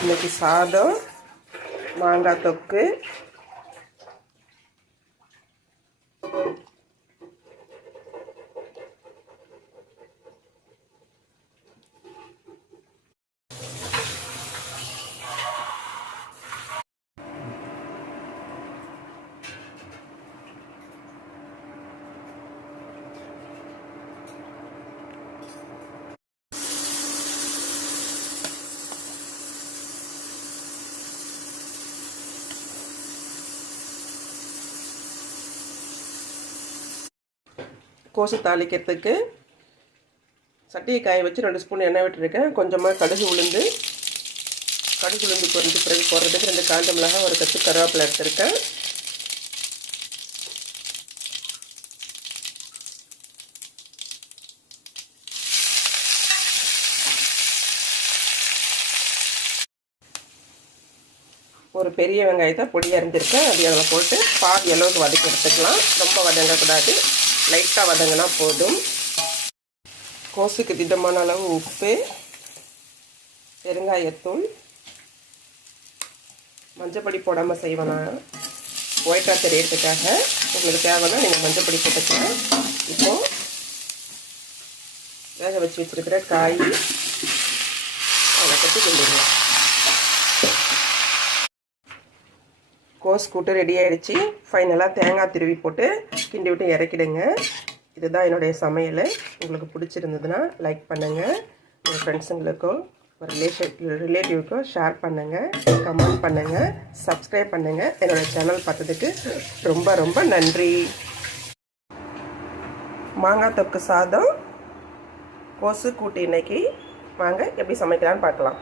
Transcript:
இன்னைக்கு சாதம், மாங்காய் தொக்கு, கோசு தாளிக்கிறதுக்கு சட்டியை காய வச்சு 2 ஸ்பூன் எண்ணெய் விட்டுருக்கேன். கொஞ்சமாக கடுகு உளுந்து பொரிஞ்சு பிறகு போடுறதுக்கு 2 காஞ்ச மிளகாய், ஒரு கத்து கருவேப்பிலை எடுத்துருக்கேன். ஒரு பெரிய வெங்காயத்தை பொடி அரைஞ்சிருக்கேன். அது அதில் போட்டு பாதி அளவுக்கு வதக்கி எடுத்துக்கலாம். ரொம்ப வதங்கக்கூடாது, லைட்டாக வதங்கினா போதும். கோசுக்கு திட்டமான அளவு உப்பு, பெருங்காயத்தூள், மஞ்சப்பொடி போடாமல் செய்வேன் நான், ஒயிட்டாக தெரியறதுக்காக. உங்களுக்கு தேவைன்னா நீங்கள் மஞ்சப்பொடி போட்டுக்கலாம். இப்போது வேக வச்சு வச்சுருக்கிற காய் அதை கட்டி கொண்டுடுவோம். கோஸ் கூட்டு ரெடி ஆகிடுச்சு. ஃபைனலாக தேங்காய் திருவி போட்டு கிண்டி விட்டு இறக்கிடுங்க. இதுதான் என்னுடைய சமையல். உங்களுக்கு பிடிச்சிருந்ததுன்னா லைக் பண்ணுங்கள், உங்கள் ஃப்ரெண்ட்ஸுங்களுக்கோ ரிலேட்டிவ்க்கோ ஷேர் பண்ணுங்கள், கமெண்ட் பண்ணுங்கள், சப்ஸ்கிரைப் பண்ணுங்கள். என்னோடய சேனல் பார்த்ததுக்கு ரொம்ப ரொம்ப நன்றி. மாங்காய் தொக்கு சாதம், கோசு கூட்டு இன்னைக்கு. வாங்க எப்படி சமைக்கலான்னு பார்க்கலாம்.